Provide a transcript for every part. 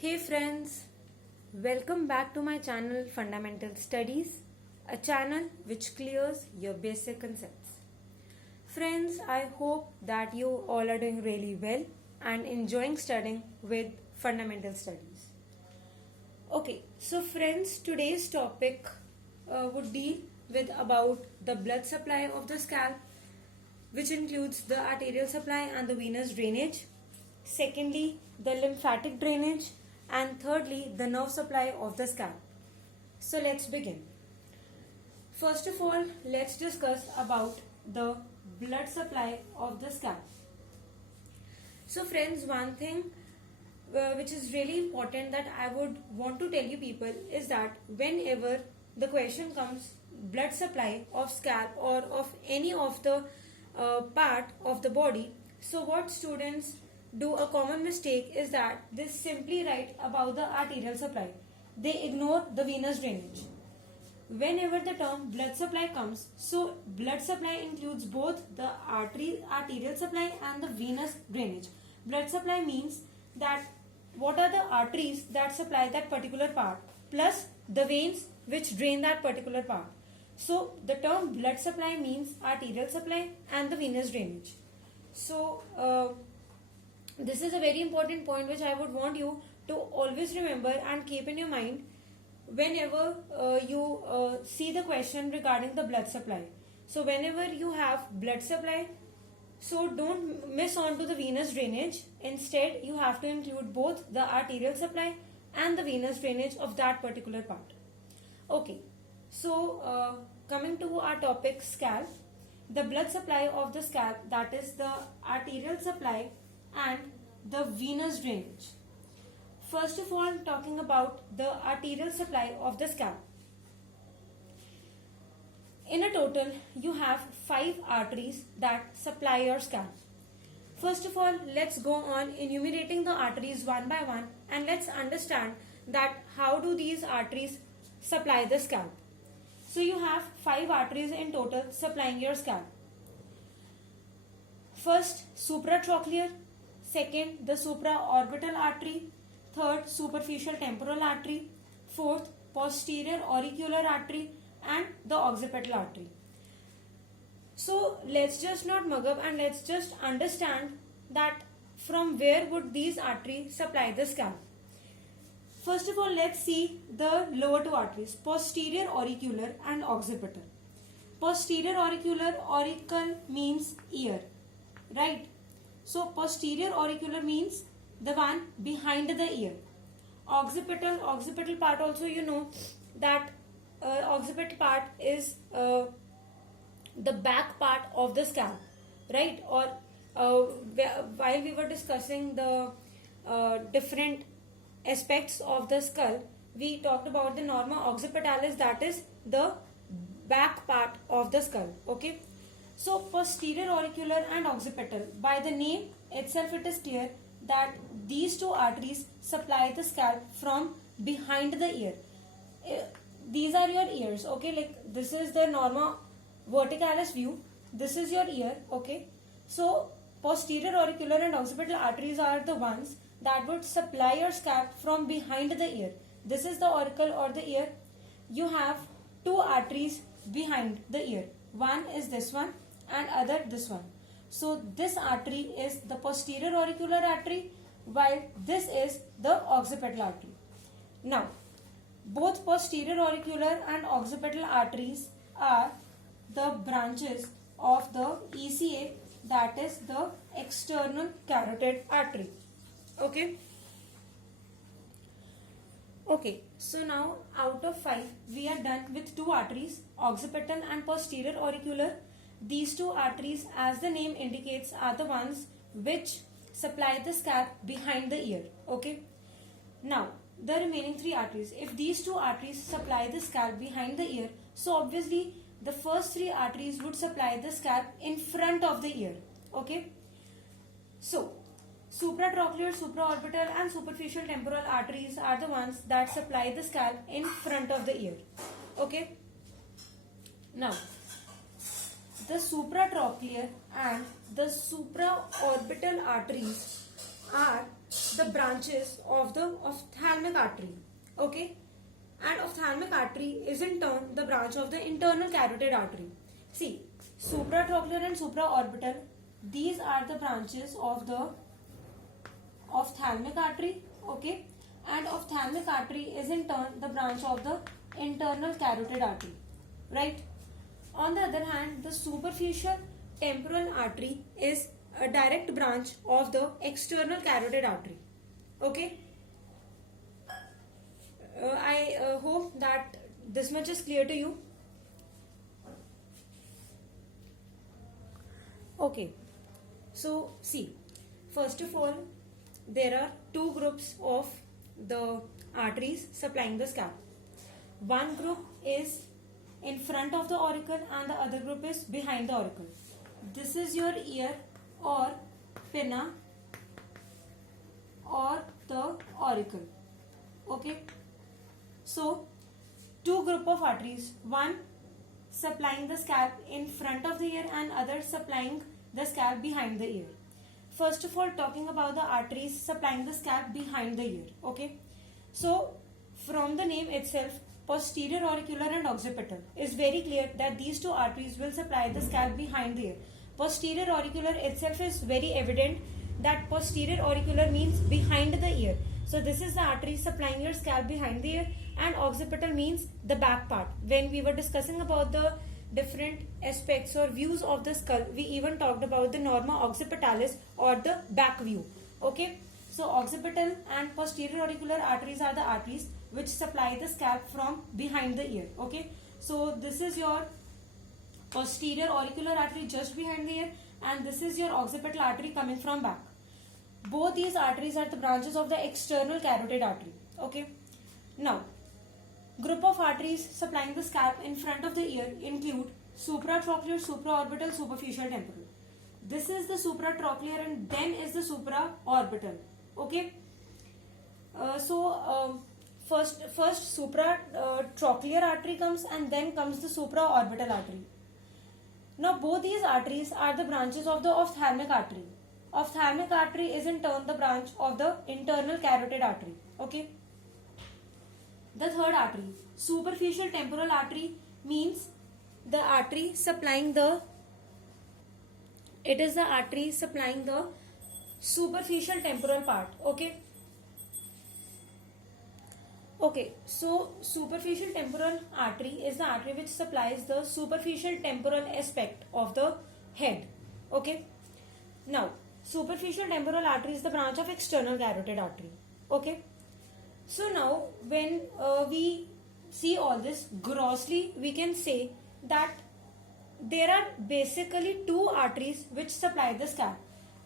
Hey friends, welcome back to my channel Fundamental Studies, a channel which clears your basic concepts. Friends, I hope that you all are doing really well and enjoying studying with Fundamental Studies. Okay, so friends, today's topic would deal with about the blood supply of the scalp, which includes the arterial supply and the venous drainage. Secondly, the lymphatic drainage, and thirdly, the nerve supply of the scalp. So let's begin. First of all, let's discuss about the blood supply of the scalp. So friends, one thing which is really important that I would want to tell you people is that whenever the question comes blood supply of scalp or of any of the part of the body, so what students do a common mistake is that they simply write about the arterial supply. They ignore the venous drainage. Whenever the term blood supply comes, so blood supply includes both the arterial supply and the venous drainage. Blood supply means that what are the arteries that supply that particular part plus the veins which drain that particular part. So the term blood supply means arterial supply and the venous drainage. So this is a very important point which I would want you to always remember and keep in your mind whenever you see the question regarding the blood supply. So whenever you have blood supply, so don't miss on to the venous drainage. Instead, you have to include both the arterial supply and the venous drainage of that particular part. Okay, so coming to our topic, scalp. The blood supply of the scalp, that is the arterial supply and the venous drainage. First of all, talking about the arterial supply of the scalp. In a total, you have 5 arteries that supply your scalp. First of all, let's go on enumerating the arteries one by one and let's understand that how do these arteries supply the scalp. So you have 5 arteries in total supplying your scalp. First, supratrochlear. Second, the supraorbital artery. Third, superficial temporal artery. Fourth, posterior auricular artery and the occipital artery. So let's just not mug up and let's just understand that from where would these arteries supply the scalp. First of all, let's see the lower 2 arteries, posterior auricular and occipital. Posterior auricular, auricle means ear, right? So posterior auricular means the one behind the ear. Occipital part also you know that occipital part is the back part of the scalp, right? Or while we were discussing the different aspects of the skull, we talked about the norma occipitalis, that is the back part of the skull. Okay, so posterior auricular and occipital, by the name itself it is clear that these 2 arteries supply the scalp from behind the ear. These are your ears, okay? Like this is the norma verticalis view, this is your ear, okay? So posterior auricular and occipital arteries are the ones that would supply your scalp from behind the ear. This is the auricle or the ear. You have 2 arteries behind the ear. One is this one and other this one. So this artery is the posterior auricular artery while this is the occipital artery. Now, both posterior auricular and occipital arteries are the branches of the ECA, that is the external carotid artery. Okay. Okay, so now out of 5 we are done with 2 arteries, occipital and posterior auricular. These 2 arteries, as the name indicates, are the ones which supply the scalp behind the ear. Okay. Now the remaining 3 arteries, if these 2 arteries supply the scalp behind the ear, so obviously the first 3 arteries would supply the scalp in front of the ear. Okay. So supratrochlear, supraorbital and superficial temporal arteries are the ones that supply the scalp in front of the ear. Okay. Now the supratrochlear and the supraorbital arteries are the branches of the ophthalmic artery. Okay, and ophthalmic artery is in turn the branch of the internal carotid artery. See, supratrochlear and supraorbital, these are the branches of the ophthalmic artery. Okay, and ophthalmic artery is in turn the branch of the internal carotid artery, right? On the other hand, the superficial temporal artery is a direct branch of the external carotid artery. Okay, I hope that this much is clear to you. Okay, so see, first of all, there are two groups of the arteries supplying the scalp. One group is in front of the auricle and the other group is behind the auricle. This is your ear or pinna or the auricle. Okay, so two group of arteries, one supplying the scalp in front of the ear and other supplying the scalp behind the ear. First of all, talking about the arteries supplying the scalp behind the ear. Okay, so from the name itself, posterior auricular and occipital, is very clear that these two arteries will supply the scalp behind the ear. Posterior auricular itself is very evident that posterior auricular means behind the ear. So this is the artery supplying your scalp behind the ear, and occipital means the back part. When we were discussing about the different aspects or views of the skull, we even talked about the norma occipitalis or the back view. Okay, so occipital and posterior auricular arteries are the arteries which supply the scalp from behind the ear. Okay, so this is your posterior auricular artery just behind the ear, and this is your occipital artery coming from back. Both these arteries are the branches of the external carotid artery. Okay, now group of arteries supplying the scalp in front of the ear include supratrochlear, supraorbital, superficial temporal. This is the supratrochlear and then is the supraorbital. Okay, first supratrochlear artery comes and then comes the supraorbital artery. Now both these arteries are the branches of the ophthalmic artery. Ophthalmic artery is in turn the branch of the internal carotid artery. Okay. The third artery, superficial temporal artery, means the artery supplying the, it is the artery supplying the superficial temporal part. Okay. Okay, so superficial temporal artery is the artery which supplies the superficial temporal aspect of the head. Okay. Now, superficial temporal artery is the branch of external carotid artery. Okay. So now, when we see all this grossly, we can say that there are basically two arteries which supply the scalp: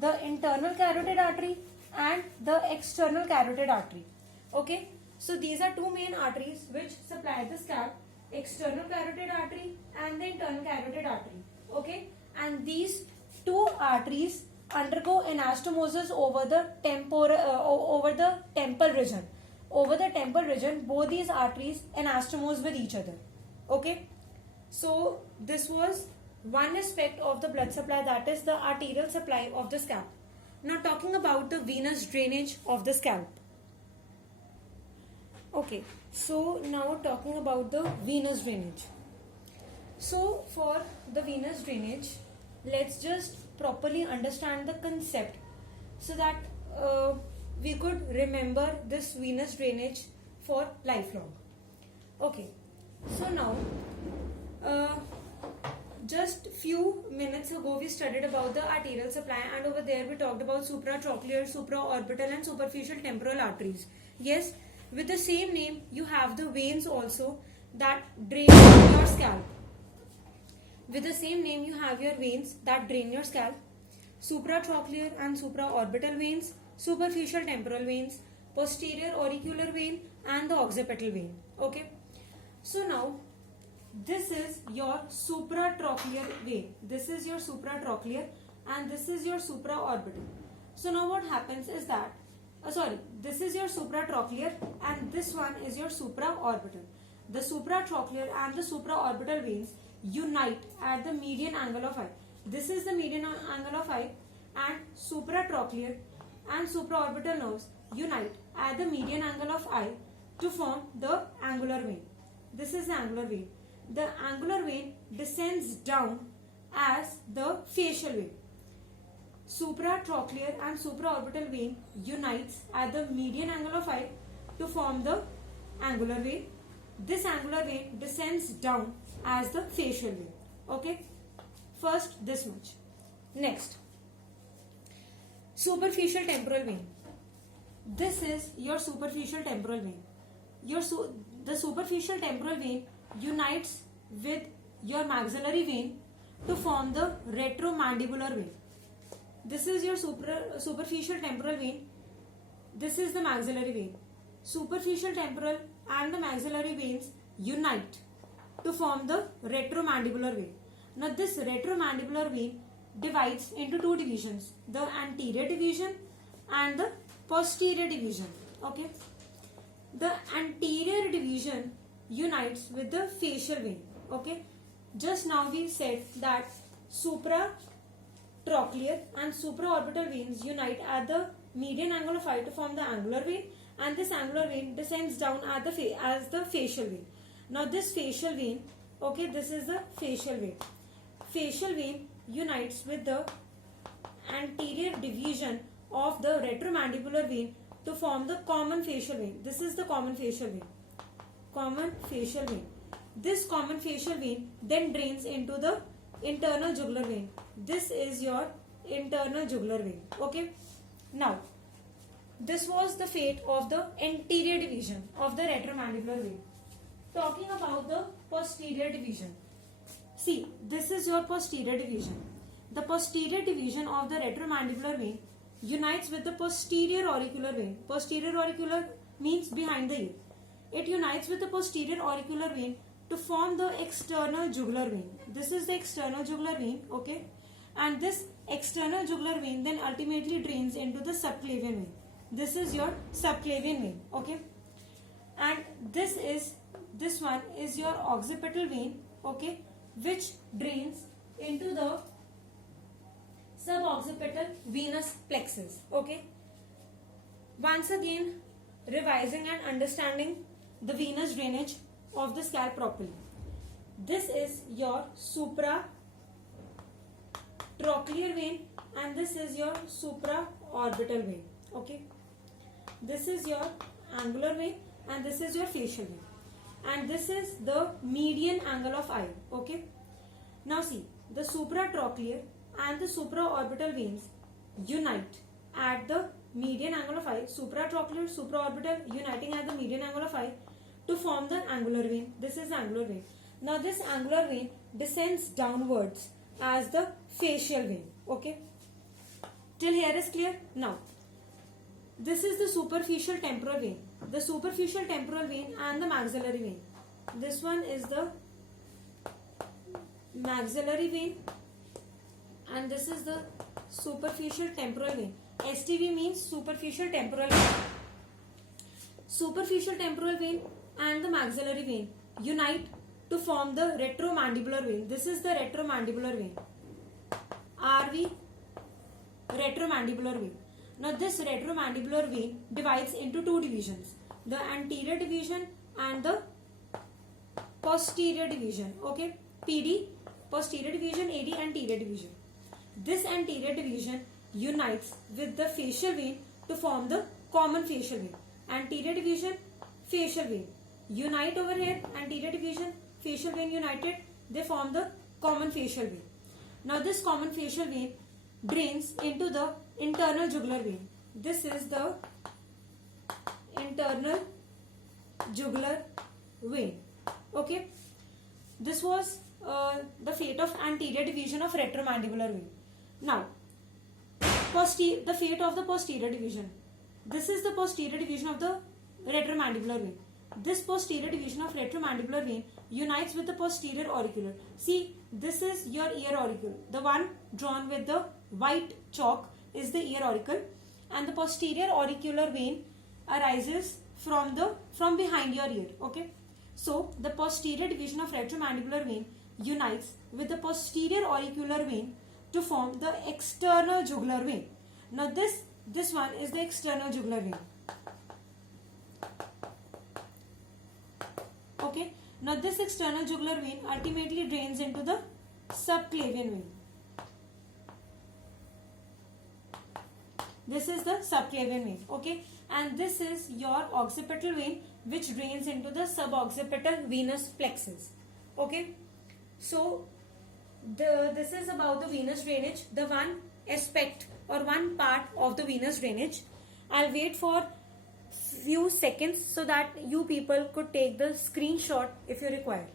the internal carotid artery and the external carotid artery. Okay. So these are two main arteries which supply the scalp: external carotid artery and the internal carotid artery. Okay, and these two arteries undergo anastomosis over the temple region. Over the temple region, both these arteries anastomose with each other. Okay, so this was one aspect of the blood supply, that is the arterial supply of the scalp. Now talking about the venous drainage of the scalp. Okay, so now talking about the venous drainage. So for the venous drainage, let's just properly understand the concept so that we could remember this venous drainage for lifelong. Okay, so now just few minutes ago we studied about the arterial supply, and over there we talked about supratrochlear, supraorbital and superficial temporal arteries. Yes, with the same name you have the veins also that drain your scalp. With the same name you have your veins that drain your scalp: supratrochlear and supraorbital veins, superficial temporal veins, posterior auricular vein and the occipital vein. Okay, so now this is your supratrochlear vein. This is your supratrochlear and this is your supraorbital. So now what happens is that this is your supratrochlear and this one is your supraorbital. The supratrochlear and the supraorbital veins unite at the median angle of eye. This is the median angle of eye, and supratrochlear and supraorbital nerves unite at the median angle of eye to form the angular vein. This is the angular vein. The angular vein descends down as the facial vein. Supratrochlear and supraorbital vein unites at the median angle of eye to form the angular vein. This angular vein descends down as the facial vein. Okay, first this much. Next, superficial temporal vein. This is your superficial temporal vein. The superficial temporal vein unites with your maxillary vein to form the retromandibular vein. This is your superficial temporal vein. This is the maxillary vein. Superficial temporal and the maxillary veins unite to form the retromandibular vein. Now this retromandibular vein divides into two divisions, the anterior division and the posterior division. Okay, the anterior division unites with the facial vein. Okay, just now we said that supratrochlear and supraorbital veins unite at the median angle of eye to form the angular vein, and this angular vein descends down at as the facial vein. Now this facial vein, okay, this is the facial vein. Facial vein unites with the anterior division of the retromandibular vein to form the common facial vein. This is the common facial vein. Common facial vein. This common facial vein then drains into the internal jugular vein. This is your internal jugular vein. Okay. Now, this was the fate of the anterior division of the retromandibular vein. Talking about the posterior division. See, this is your posterior division. The posterior division of the retromandibular vein unites with the posterior auricular vein. Posterior auricular means behind the ear. It unites with the posterior auricular vein to form the external jugular vein. This is the external jugular vein, okay? And this external jugular vein then ultimately drains into the subclavian vein. This is your subclavian vein, okay? And this one is your occipital vein, okay, which drains into the suboccipital venous plexus, okay? Once again, revising and understanding the venous drainage of the scalp properly. This is your supratrochlear vein and this is your supraorbital vein, okay? This is your angular vein and this is your facial vein. And this is the median angle of eye, okay? Now see, the supratrochlear and the supraorbital veins unite at the median angle of eye. Supratrochlear, supraorbital uniting at the median angle of eye to form the angular vein. This is the angular vein. Now this angular vein descends downwards as the facial vein, okay? Till here is clear? Now, this is the superficial temporal vein. The superficial temporal vein and the maxillary vein. This one is the maxillary vein and this is the superficial temporal vein. STV means superficial temporal vein. Superficial temporal vein and the maxillary vein unite to form the retromandibular vein. This is the retromandibular vein. RV, retromandibular vein. Now this retromandibular vein divides into two divisions, the anterior division and the posterior division, okay? PD, posterior division, AD, anterior division. This anterior division unites with the facial vein to form the common facial vein. Anterior division, facial vein. Unite over here, anterior division, facial vein united, they form the common facial vein. Now this common facial vein drains into the internal jugular vein. This is the internal jugular vein, okay? This was the fate of anterior division of retromandibular vein. Now, the fate of the posterior division. This is the posterior division of the retromandibular vein. This posterior division of retromandibular vein unites with the posterior auricular. See, this is your ear auricle. The one drawn with the white chalk is the ear auricle, and the posterior auricular vein arises from behind your ear, okay? So, the posterior division of retromandibular vein unites with the posterior auricular vein to form the external jugular vein. Now, this This one is the external jugular vein. Okay. Now this external jugular vein ultimately drains into the subclavian vein. This is the subclavian vein. Okay. And this is your occipital vein which drains into the suboccipital venous plexus. Okay. So this is about the venous drainage, the one aspect or one part of the venous drainage. I'll wait for few seconds so that you people could take the screenshot if you require.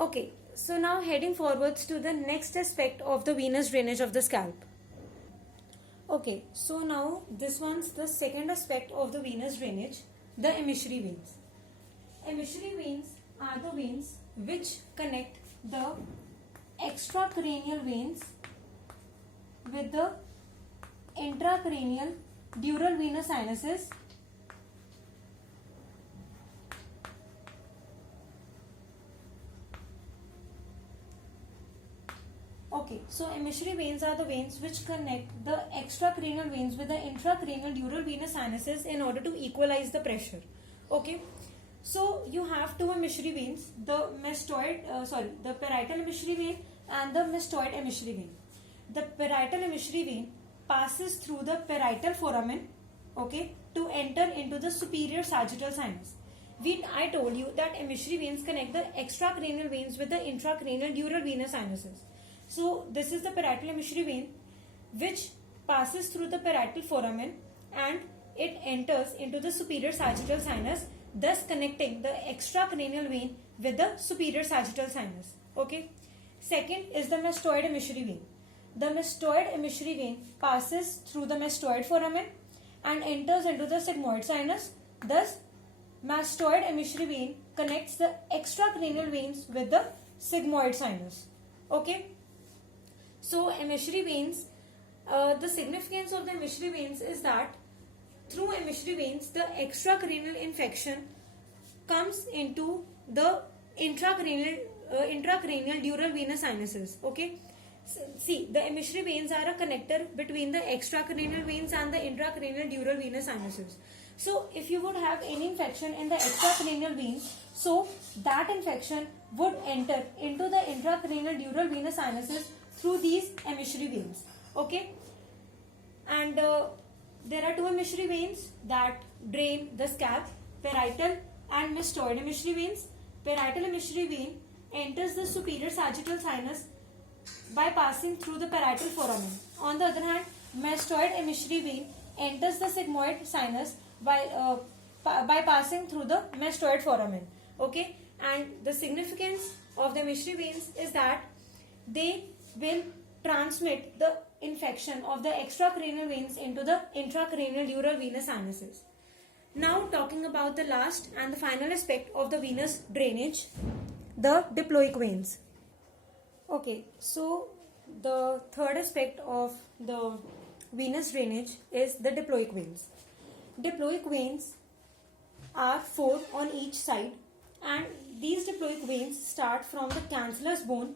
Okay, so now heading forwards to the next aspect of the venous drainage of the scalp. Okay, so now this one's the second aspect of the venous drainage, the emissary veins. Emissary veins are the veins which connect the extracranial veins with the intracranial dural venous sinuses Okay, so emissary veins are the veins which connect the extracranial veins with the intracranial dural venous sinuses in order to equalize the pressure. Okay, so you have two emissary veins, the parietal emissary vein and the mastoid emissary vein. The parietal emissary vein passes through the parietal foramen, okay, to enter into the superior sagittal sinus. I told you that emissary veins connect the extracranial veins with the intracranial dural venous sinuses. So this is the parietal emissary vein which passes through the parietal foramen and it enters into the superior sagittal sinus, thus connecting the extracranial vein with the superior sagittal sinus. Okay. Second is the mastoid emissary vein. The mastoid emissary vein passes through the mastoid foramen and enters into the sigmoid sinus. Thus, mastoid emissary vein connects the extracranial veins with the sigmoid sinus. Okay. So emissary veins, the significance of the emissary veins is that through emissary veins, the extracranial infection comes into the intracranial dural venous sinuses. Okay. See, the emissary veins are a connector between the extracranial veins and the intracranial dural venous sinuses. So, if you would have any infection in the extracranial veins, so that infection would enter into the intracranial dural venous sinuses through these emissary veins. Okay, and there are two emissary veins that drain the scalp: parietal and mastoid emissary veins. Parietal emissary vein enters the superior sagittal sinus by passing through the parietal foramen. On the other hand, mastoid emissary vein enters the sigmoid sinus by passing through the mastoid foramen. Okay, and the significance of the emissary veins is that they will transmit the infection of the extracranial veins into the intracranial dural venous sinuses. Now talking about the last and the final aspect of the venous drainage, the diploic veins. Okay, so the third aspect of the venous drainage is the diploic veins. Diploic veins are 4 on each side, and these diploic veins start from the cancellous bone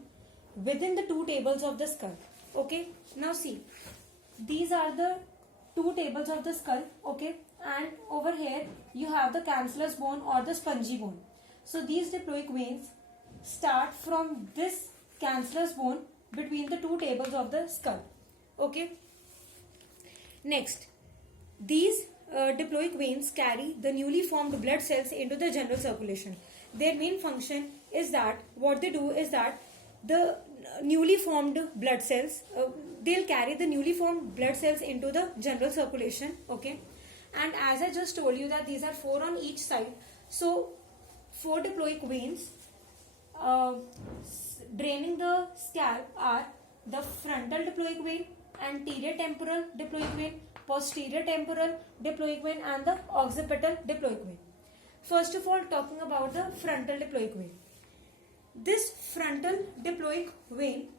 within the two tables of the skull. Okay, now see, these are the two tables of the skull. Okay, and over here you have the cancellous bone or the spongy bone. So these diploic veins start from this cancellous bone between the two tables of the skull. Okay, next, these diploic veins carry the newly formed blood cells into the general circulation. Their main function is that what they do is that the newly formed blood cells, they'll carry the newly formed blood cells into the general circulation. Okay, and as I just told you that these are 4 on each side, so 4 diploic veins draining the scalp are the frontal diploic vein, anterior temporal diploic vein, posterior temporal diploic vein, and the occipital diploic vein. First of all, talking about the frontal diploic vein. This frontal diploic vein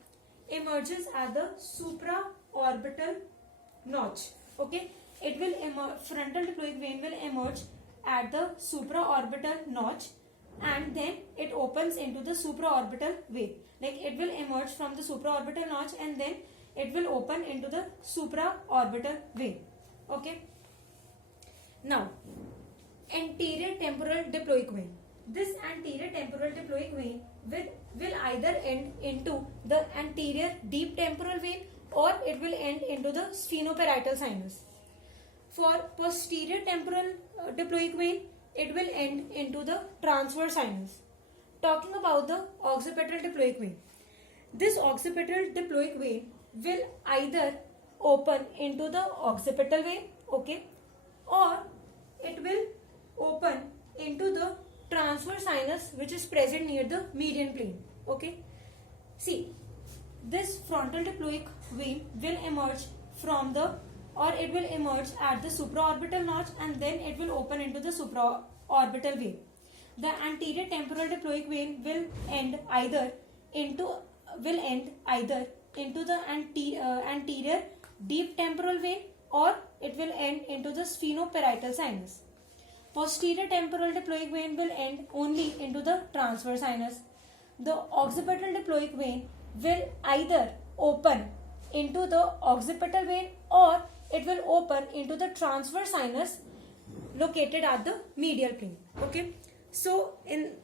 emerges at the supraorbital notch. Okay, it will frontal diploic vein will emerge at the supraorbital notch, and then it opens into the supraorbital vein. Like it will emerge from the supraorbital notch and then it will open into the supraorbital vein. Okay. Now, anterior temporal diploic vein. This anterior temporal diploic vein will either end into the anterior deep temporal vein or it will end into the sphenoparietal sinus. For posterior temporal diploic vein, it will end into the transverse sinus. Talking about the occipital diploic vein. This occipital diploic vein will either open into the occipital vein, okay, or it will open into the transverse sinus which is present near the median plane, okay. See, this frontal diploic vein will emerge from the, or it will emerge at the supraorbital notch and then it will open into the supraorbital vein. The anterior temporal diploic vein will end either into the anterior deep temporal vein or it will end into the sphenoparietal sinus. Posterior temporal diploic vein will end only into the transverse sinus. The occipital diploic vein will either open into the occipital vein or it will open into the transverse sinus located at the medial plane. Okay. So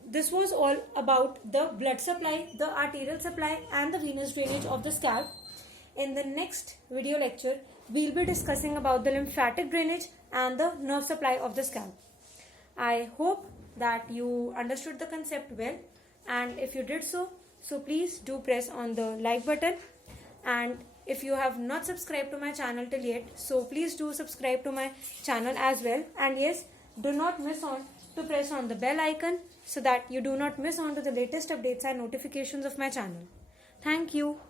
this was all about the blood supply, the arterial supply and the venous drainage of the scalp. In the next video lecture, we'll be discussing about the lymphatic drainage and the nerve supply of the scalp. I hope that you understood the concept well, and if you did so please do press on the like button, and if you have not subscribed to my channel till yet, so please do subscribe to my channel as well, and yes, do not miss on to press on the bell icon so that you do not miss on to the latest updates and notifications of my channel. Thank you.